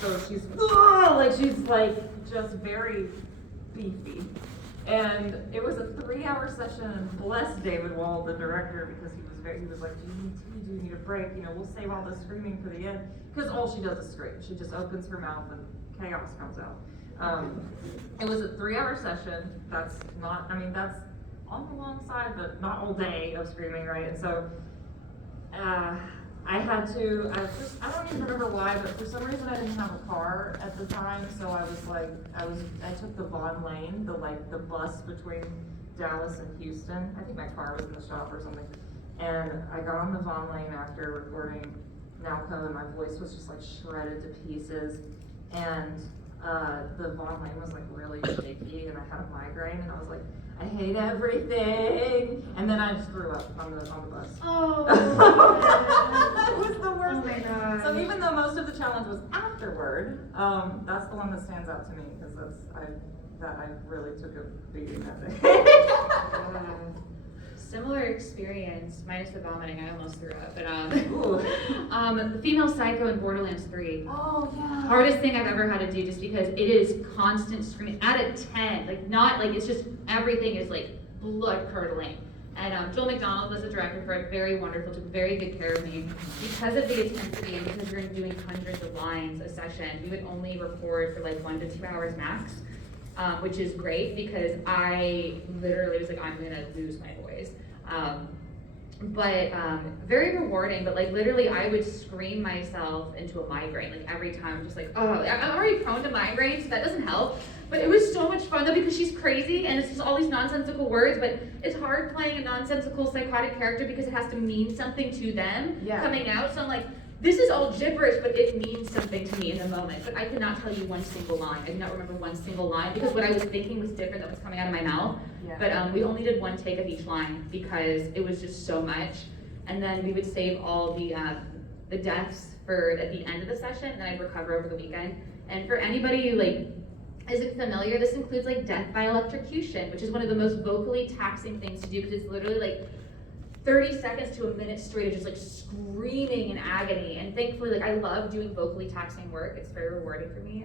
So she's like just very beefy. And it was a 3-hour session, and bless David Wall, the director, because he was like, do you need tea? Do you need a break? You know, we'll save all the screaming for the end. Because all she does is scream. She just opens her mouth and chaos comes out. It was a 3-hour session. That's on the long side, but not all day of screaming, right? And so, I don't even remember why, but for some reason I didn't have a car at the time, so I took the Vaughn Lane, the bus between Dallas and Houston. I think my car was in the shop or something. And I got on the Vaughn Lane after recording Nalco, and my voice was just like shredded to pieces. And the Vaughn Lane was like really shaky, and I had a migraine, and I was like, I hate everything. And then I just threw up on the bus. Oh, it was the worst. Oh my God. So even though most of the challenge was afterward, that's the one that stands out to me, because I really took a beating that day. Similar experience, minus the vomiting. I almost threw up. But the female psycho in Borderlands 3. Oh yeah. Hardest thing I've ever had to do, just because it is constant screaming. Out of 10, it's just everything is like blood curdling. And Joel McDonald was the director for it. Very wonderful, took very good care of me. Because of the intensity and because we were doing hundreds of lines a session, we would only record for like 1 to 2 hours max. Which is great because I literally was like, I'm gonna lose my voice. But very rewarding, but like literally I would scream myself into a migraine, like every time. I'm just like, oh, I'm already prone to migraines, so that doesn't help. But it was so much fun though, because she's crazy and it's just all these nonsensical words, but it's hard playing a nonsensical psychotic character because it has to mean something to them coming out. So I'm like, this is all gibberish, but it means something to me in the moment. But I could not tell you one single line. I do not remember one single line because what I was thinking was different than what's coming out of my mouth. Yeah. But we only did one take of each line because it was just so much. And then we would save all the deaths for at the end of the session, and then I'd recover over the weekend. And for anybody who isn't familiar, this includes like death by electrocution, which is one of the most vocally taxing things to do because it's literally like 30 seconds to a minute straight of just like screaming in agony. And thankfully, I love doing vocally taxing work. It's very rewarding for me.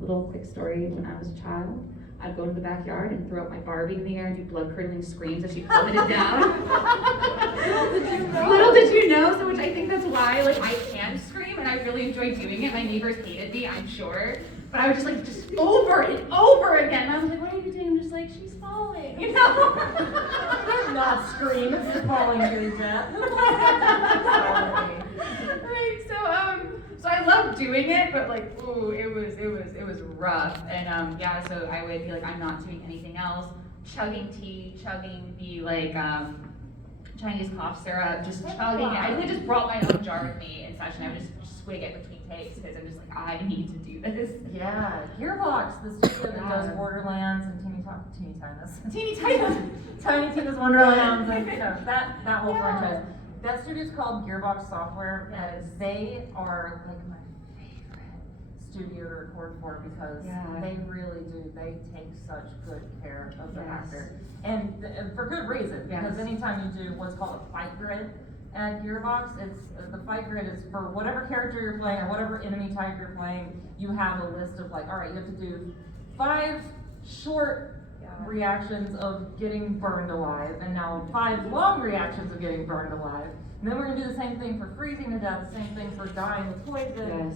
Little quick story, when I was a child, I'd go into the backyard and throw up my Barbie in the air and do blood-curdling screams as she plummeted down. Little did you know, so which I think that's why I can scream and I really enjoy doing it. My neighbors hated me, I'm sure. But I was just over and over again. And I was like, what are you doing? I'm just like, she's falling, you know? Not scream if you're falling to your death. Right, so I love doing it, but it was rough. And so I would be like, I'm not doing anything else. Chugging tea, chugging the Chinese cough syrup, just chugging it. I really just brought my own jar with me in session. I would just swig it between takes because I'm just like, I need to do this. Yeah, Gearbox, the studio that does Borderlands and Teeny Tina's Wonderlands, and that whole franchise. That studio's called Gearbox Software, and they are like my favorite studio to record for because they really do. They take such good care of the actor, and for good reason. Because anytime you do what's called a fight grid at Gearbox, the fight grid is for whatever character you're playing or whatever enemy type you're playing. You have a list of all right, you have to do 5 short reactions of getting burned alive, and now 5 long reactions of getting burned alive. And then we're gonna do the same thing for freezing to death, the same thing for dying with poison.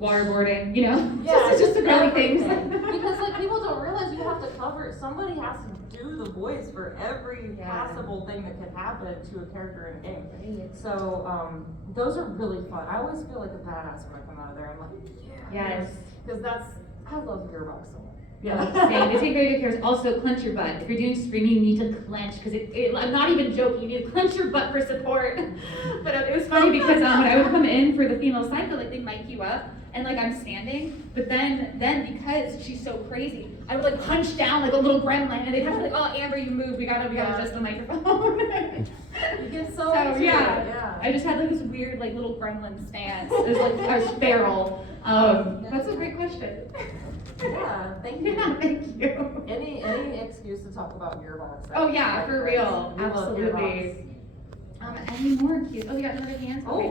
Waterboarding, it's just the really things. Because people don't realize you have to cover. Somebody has to do the voice for every possible thing that could happen to a character in a game. So those are really fun. I always feel like a badass when I come out of there. I'm like, because I love Gearbox so much. Yeah, same. They take very good care. Also, clench your butt. If you're doing screaming, you need to clench, because I'm not even joking. You need to clench your butt for support. But it was funny because when I would come in for the female cycle, they mic you up, and I'm standing. But then because she's so crazy, I would punch down like a little gremlin, and they'd have to oh, Amber, you moved. We gotta adjust the microphone. You get so yeah. I just had this weird little gremlin stance. It was I was feral. That's a great question. Yeah, thank you. Yeah, thank you. Any excuse to talk about Gearbox? Oh yeah, for real. Absolutely. Any more cues? Oh, you got another hand? Oh,